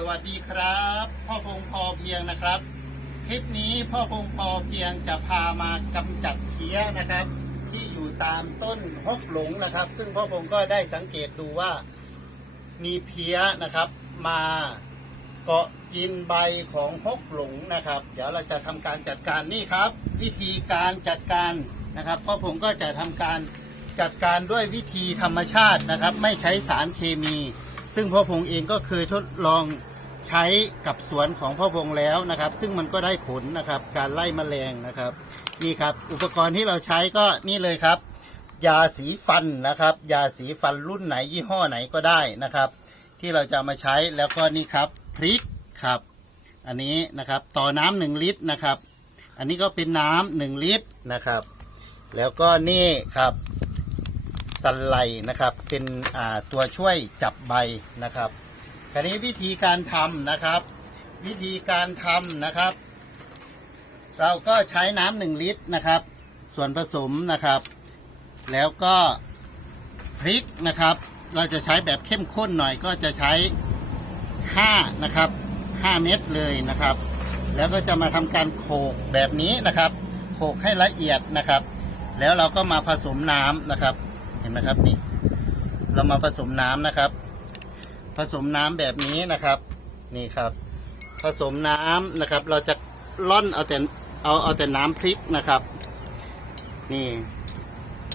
สวัสดีครับ พ่อพงพอเพียงนะครับ คลิปนี้พ่อพงพอเพียงจะพามากำจัดเพี้ยนะครับ ที่อยู่ตามต้นฮกหลงนะครับ ซึ่งพ่อพงก็ได้สังเกตดูว่ามีเพี้ยนะครับ มาเกาะกินใบของฮกหลงนะครับ เดี๋ยวเราจะทำการจัดการนี่ครับ วิธีการจัดการนะครับพ่อผมก็จะทำการจัดการด้วยวิธีธรรมชาตินะครับ ไม่ใช้สารเคมี ซึ่งพ่อพงเองก็เคยทดลอง ใช้กับสวนของพ่อพงแล้วนะครับ ซึ่งมันก็ได้ผลนะครับการไล่แมลงนะครับนี่ครับอุปกรณ์ที่เราใช้ก็นี่เลยครับ ยาสีฟันนะครับ ยาสีฟันรุ่นไหนยี่ห้อไหนก็ได้นะครับ ที่เราจะมาใช้แล้วก็นี่ครับพริกครับ อันนี้นะครับต่อน้ำหนึ่งลิตรนะครับ อันนี้ก็เป็นน้ำหนึ่งลิตรนะครับ แล้วก็นี่ครับสันไลนะครับเป็นตัวช่วยจับใบนะครับ คราวนี้วิธีการทำนะครับ วิธีการทำนะครับ เราก็ใช้น้ำหนึ่งลิตรนะครับ ส่วนผสมนะครับ แล้วก็พริกนะครับ เราจะใช้แบบเข้มข้นหน่อยก็จะใช้5นะครับ5 เม็ดเลยนะครับ แล้วก็จะมาทำการโขกแบบนี้นะครับ โขกให้ละเอียดนะครับ แล้วเราก็มาผสมน้ำนะครับ เห็นไหมครับนี่ เรามาผสมน้ำนะครับ ผสมน้ำแบบนี้นะครับ นี่ครับ ผสมน้ำนะครับ เราจะล่อนเอาแต่เอาเอาแต่น้ำพริกนะครับ นี่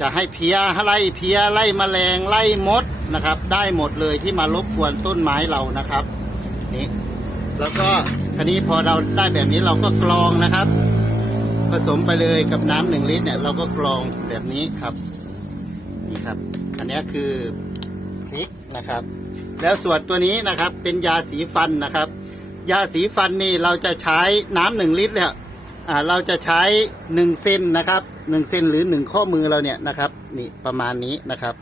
จะให้เพี้ยไล่เพี้ยไล่แมลงไล่มดนะครับ ได้หมดเลยที่มารบกวนต้นไม้เรานะครับ นี่ แล้วก็ทีนี้พอเราได้แบบนี้เราก็กรองนะครับ ผสมไปเลยกับน้ำหนึ่งลิตรเนี่ย เราก็กรองแบบนี้ครับ นี่ครับ อันนี้คือพริกนะครับ แล้วส่วนตัวนี้นะครับเป็นยาสีฟันนะครับ ยาสีฟันนี่เราจะใช้น้ำหนึ่งลิตรเนี่ยเราจะใช้หนึ่งเซนนะครับหนึ่งเซนหรือหนึ่งข้อมือเราเนี่ยนะครับนี่ประมาณนี้นะครับ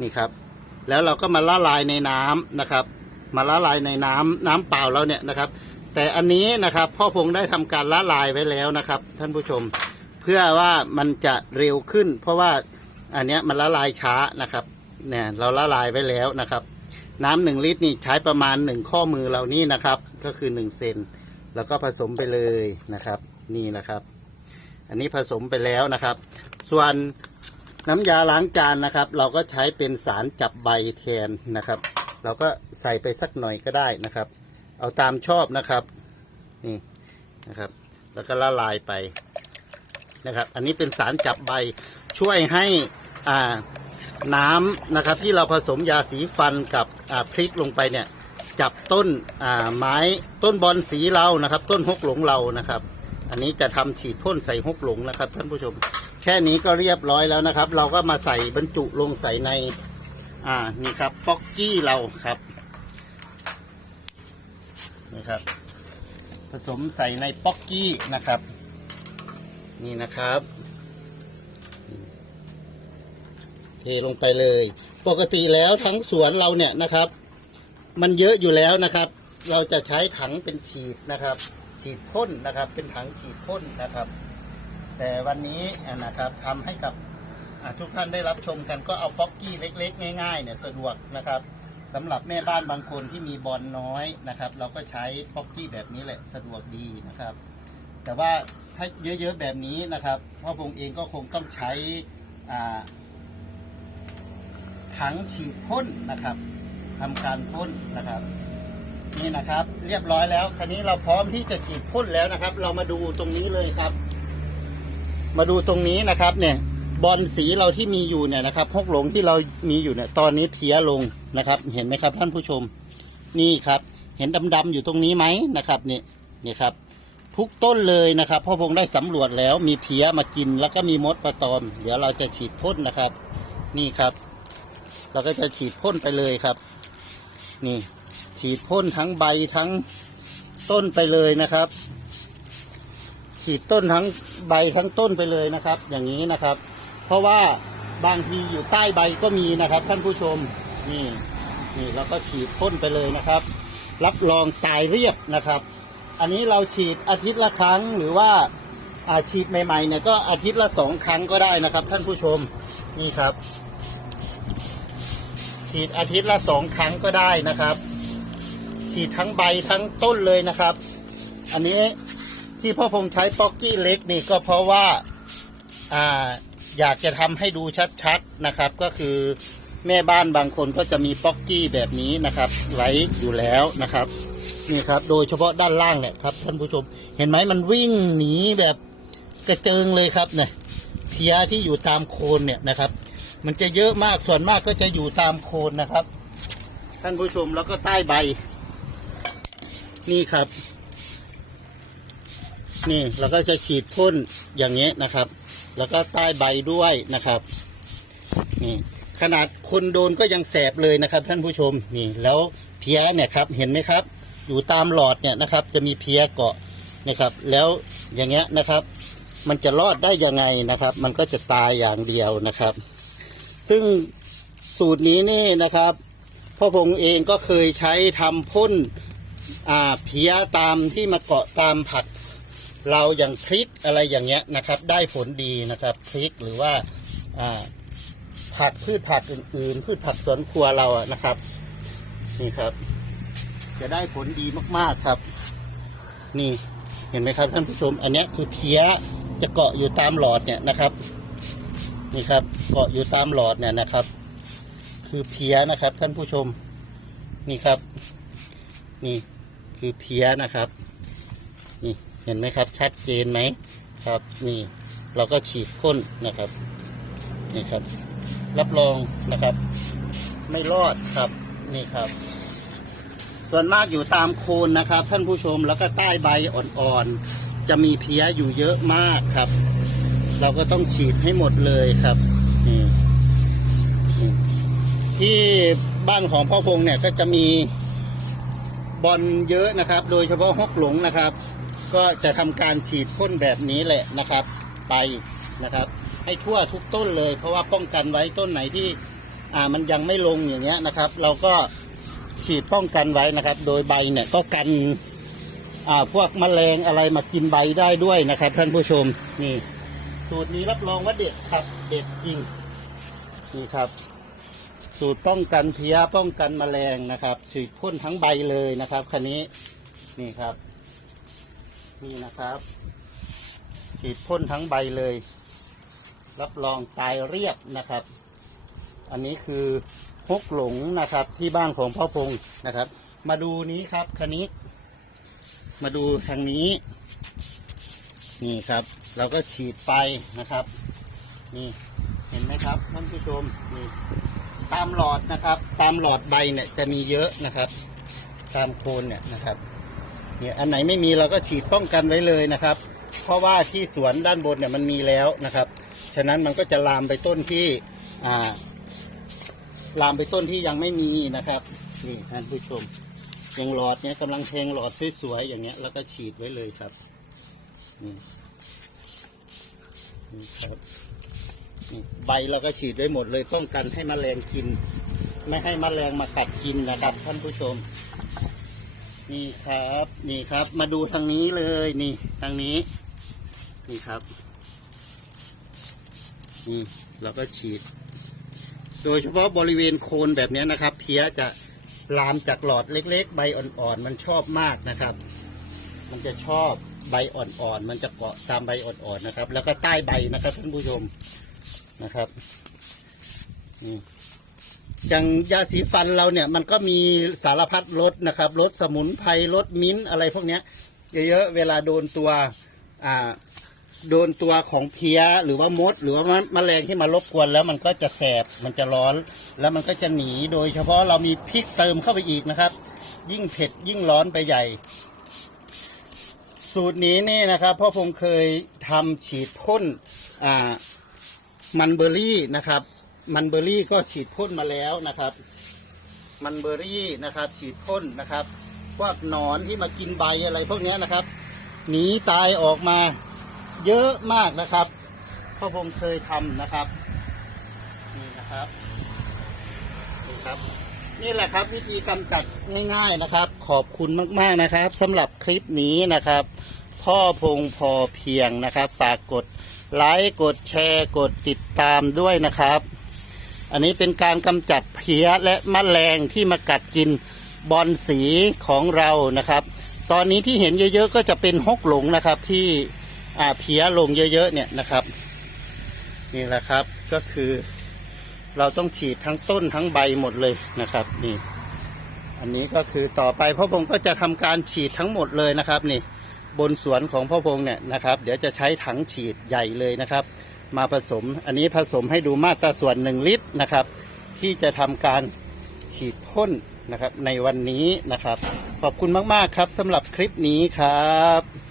นี่ครับ แล้วเราก็มาละลายในน้ำนะครับ มาละลายในน้ำน้ำเปล่าเราเนี่ยนะครับ แต่อันนี้นะครับพ่อพงได้ทำการละลายไว้แล้วนะครับ ท่านผู้ชมเพื่อว่ามันจะเร็วขึ้น เพราะว่าอันเนี้ยมันละลายช้านะครับเนี่ยเราละลายไว้แล้วนะครับ น้ำหนึ่งลิตรนี่ใช้ประมาณหนึ่งข้อมือเรานี่นะครับ ก็คือหนึ่งเซนแล้วก็ผสมไปเลยนะครับ นี่นะครับ อันนี้ผสมไปแล้วนะครับ ส่วนน้ำยาล้างจานนะครับ เราก็ใช้เป็นสารจับใบแทนนะครับ เราก็ใส่ไปสักหน่อยก็ได้นะครับ เอาตามชอบนะครับ นี่นะครับ แล้วก็ละลายไปนะครับ อันนี้เป็นสารจับใบช่วยให้อ่า น้ำนะครับที่เราผสมยาสีฟันกับพริกลงไปเนี่ยจับต้นไม้ต้นบอลสีเรานะครับ ต้นฮกหลงเรานะครับ อันนี้จะทำฉีดพ่นใส่ฮกหลงนะครับ ท่านผู้ชม แค่นี้ก็เรียบร้อยแล้วนะครับ เราก็มาใส่บรรจุลงใส่ในอ่านี่ครับป๊อกกี้เราครับนี่ครับ ผสมใส่ในป๊อกกี้นะครับ นี่นะครับ เทลงไปเลย ปกติแล้วทั้งสวนเราเนี่ยนะครับ มันเยอะอยู่แล้วนะครับ เราจะใช้ถังเป็นฉีดนะครับ ฉีดพ่นนะครับ เป็นถังฉีดพ่นนะครับ แต่วันนี้นะครับทำให้กับทุกท่านได้รับชมกันก็เอาป๊อกกี้เล็ก ๆ ง่ายๆเนี่ยสะดวกนะครับสำหรับแม่บ้านบางคนที่มีบอลน้อยนะครับ เราก็ใช้ป๊อกกี้แบบนี้แหละสะดวกดีนะครับ แต่ว่าถ้าเยอะๆแบบนี้นะครับพ่อพงเองก็คงต้องใช้อ่า ถังฉีดพ่นนะครับทำการพ่นนะครับ นี่นะครับ เรียบร้อยแล้วคราวนี้เราพร้อมที่จะฉีดพ่นแล้วนะครับ เรามาดูตรงนี้เลยครับ มาดูตรงนี้นะครับ เนี่ยบอลสีเราที่มีอยู่เนี่ยนะครับพกหลงที่เรามีอยู่เนี่ยตอนนี้เพี้ยลงนะครับ เห็นไหมครับท่านผู้ชม นี่ครับ เห็นดำๆอยู่ตรงนี้ไหมนะครับนี่นี่ครับ ทุกต้นเลยนะครับพ่อพงได้สำรวจแล้วมีเพี้ยมากินแล้วก็มีมดประตอม เดี๋ยวเราจะฉีดพ่นนะครับ นี่ครับ เราก็จะฉีดพ่นไปเลยครับ นี่ ฉีดพ่นทั้งใบทั้งต้นไปเลยนะครับ ฉีดต้นทั้งใบทั้งต้นไปเลยนะครับ อย่างนี้นะครับ เพราะว่าบางทีอยู่ใต้ใบก็มีนะครับ ท่านผู้ชมนี่นี่เราก็ฉีดพ่นไปเลยนะครับ รับรองตายเรียบนะครับ อันนี้เราฉีดอาทิตย์ละครั้งหรือว่าอาฉีดใหม่ๆเนี่ยก็อาทิตย์ละสองครั้งก็ได้นะครับ ท่านผู้ชมนี่ครับ ฉีดอาทิตย์ละสองครั้งก็ได้นะครับ ฉีดทั้งใบทั้งต้นเลยนะครับ อันนี้ที่พ่อพงใช้ป๊อกกี้เล็กนี่ก็เพราะว่าอ่าอยากจะทำให้ดูชัดๆนะครับ ก็คือแม่บ้านบางคนก็จะมีป๊อกกี้แบบนี้นะครับ ไว้อยู่แล้วนะครับนี่ครับ โดยเฉพาะด้านล่างเนี่ยครับท่านผู้ชม เห็นไหมมันวิ่งหนีแบบกระเจิงเลยครับเนี่ยเพียที่อยู่ตามโคนเนี่ยนะครับ มันจะเยอะมากส่วนมากก็จะอยู่ตามโคนนะครับ ท่านผู้ชมแล้วก็ใต้ใบ นี่ครับ นี่เราก็จะฉีดพ่นอย่างเงี้ยนะครับ แล้วก็ใต้ใบด้วยนะครับ นี่ขนาดคนโดนก็ยังแสบเลยนะครับ ท่านผู้ชมนี่ แล้วเพี้ยเนี่ยครับเห็นไหมครับ อยู่ตามหลอดเนี่ยนะครับ จะมีเพี้ยเกาะนะครับ แล้วอย่างเงี้ยนะครับ มันจะรอดได้ยังไงนะครับ มันก็จะตายอย่างเดียวนะครับ ซึ่งสูตรนี้นี่นะครับพ่อพงษ์เองก็เคยใช้ทำพ่นอ่าเพี้ยตามที่มาเกาะตามผัก เราอย่างพริกอะไรอย่างเงี้ยนะครับ ได้ผลดีนะครับพริกหรือว่าอ่าผักพืชผักอื่น ๆ พืชผักสวนครัวเราอะนะครับนี่ครับ จะได้ผลดีมากๆครับ นี่เห็นไหมครับท่านผู้ชม อันนี้คือเพี้ยจะเกาะอยู่ตามหลอดเนี่ยนะครับ นี่ครับเกาะอยู่ตามหลอดเนี่ยนะครับ คือเพี้ยนะครับ ท่านผู้ชมนี่ครับ นี่คือเพี้ยนะครับ นี่เห็นไหมครับ ชัดเจนไหมครับ นี่เราก็ฉีดพ่นนะครับ นี่ครับ รับรองนะครับ ไม่รอดครับนี่ครับ ส่วนมากอยู่ตามโคนนะครับ ท่านผู้ชมแล้วก็ใต้ใบอ่อนๆจะมีเพี้ยอยู่เยอะมากครับ เราก็ต้องฉีดให้หมดเลยครับนี่ที่บ้านของพ่อพงษ์เนี่ยก็จะมีบอลเยอะนะครับ โดยเฉพาะฮกหลงนะครับ ก็จะทำการฉีดพ่นแบบนี้แหละนะครับ ไปนะครับ ให้ทั่วทุกต้นเลย เพราะว่าป้องกันไว้ต้นไหนที่อ่ามันยังไม่ลงอย่างเงี้ยนะครับ เราก็ฉีดป้องกันไว้นะครับ โดยใบเนี่ยก็กันอ่าพวกแมลงอะไรมากินใบได้ด้วยนะครับ ท่านผู้ชมนี่ สูตรนี้รับรองว่าเด็ดครับเด็ดจริงนี่ครับ สูตรป้องกันเพลี้ยป้องกันแมลงนะครับฉีดพ่นทั้งใบเลยนะครับคันนี้นี่ครับ นี่นะครับฉีดพ่นทั้งใบเลย รับรองตายเรียบนะครับ อันนี้คือฮกหลงนะครับที่บ้านของพ่อพงษ์นะครับ มาดูนี้ครับคันนี้ มาดูทางนี้ นี่ครับ เราก็ฉีดไปนะครับ นี่เห็นไหมครับท่านผู้ชมนี่ตามหลอดนะครับ ตามหลอดใบเนี่ยจะมีเยอะนะครับ ตามโคนเนี่ยนะครับเนี่ยอันไหนไม่มีเราก็ฉีดป้องกันไว้เลยนะครับ เพราะว่าที่สวนด้านบนเนี่ยมันมีแล้วนะครับ ฉะนั้นมันก็จะลามไปต้นที่อ่าลามไปต้นที่ยังไม่มีนะครับนี่ท่านผู้ชมยังหลอดเนี่ยกำลังแทงหลอดสวยๆอย่างเงี้ยแล้วก็ฉีดไว้เลยครับ นี่นี่ครับนี่ใบเราก็ฉีดไว้หมดเลยป้องกันให้แมลงกิน ไม่ให้แมลงมากัดกินนะครับ ท่านผู้ชม นี่ครับ นี่ครับ มาดูทางนี้เลยนี่ทางนี้ นี่ครับนี่เราก็ฉีด โดยเฉพาะบริเวณโคนแบบนี้นะครับ เพี้ยจะลามจากหลอดเล็ก ๆ ใบอ่อนๆมันชอบมากนะครับ มันจะชอบ ใบอ่อนๆมันจะเกาะตามใบอ่อนๆนะครับ แล้วก็ใต้ใบนะครับท่านผู้ชมนะครับอย่างยาสีฟันเราเนี่ย มันก็มีสารพัดรสนะครับรสสมุนไพรรสมิ้นท์อะไรพวกเนี้ย เยอะๆเวลาโดนตัวอ่าโดนตัวของเพี้ยหรือว่ามด หรือว่าแมลงที่มารบกวนแล้วมันก็จะแสบมันจะร้อน แล้วมันก็จะหนีโดยเฉพาะเรามีพริกเติมเข้าไปอีกนะครับ ยิ่งเผ็ดยิ่งร้อนไปใหญ่ สูตรนี้นี่นะครับพ่อพงเคยทำฉีดพ่นอ่ามันเบอร์รี่นะครับ มันเบอร์รี่ก็ฉีดพ่นมาแล้วนะครับ มันเบอร์รี่นะครับ ฉีดพ่นนะครับพวกหนอนที่มากินใบอะไรพวกนี้นะครับหนีตายออกมาเยอะมากนะครับพ่อผมเคยทำนะครับนี่นะครับนี่ครับ นี่แหละครับ วิธีกำจัดง่าย ๆนะครับ ขอบคุณมากๆนะครับสำหรับคลิปนี้นะครับ พ่อพงพอเพียงนะครับ ฝากกดไลค์กดแชร์กดติดตามด้วยนะครับ อันนี้เป็นการกำจัดเพี้ยและแมลงที่มากัดกินบอลสีของเรานะครับ ตอนนี้ที่เห็นเยอะๆ ก็จะเป็นฮกหลงนะครับที่เพี้ยลงเยอะๆเนี่ยนะครับ นี่แหละครับก็คือ เราต้องฉีดทั้งต้นทั้งใบหมดเลยนะครับนี่ อันนี้ก็คือต่อไปพ่อพงก็จะทำการฉีดทั้งหมดเลยนะครับนี่บนสวนของพ่อพงเนี่ยนะครับ เดี๋ยวจะใช้ถังฉีดใหญ่เลยนะครับ มาผสมอันนี้ผสมให้ดูมาตราส่วนหนึ่งลิตรนะครับ ที่จะทำการฉีดพ่นนะครับในวันนี้นะครับ ขอบคุณมาก ๆ ครับสำหรับคลิปนี้ครับ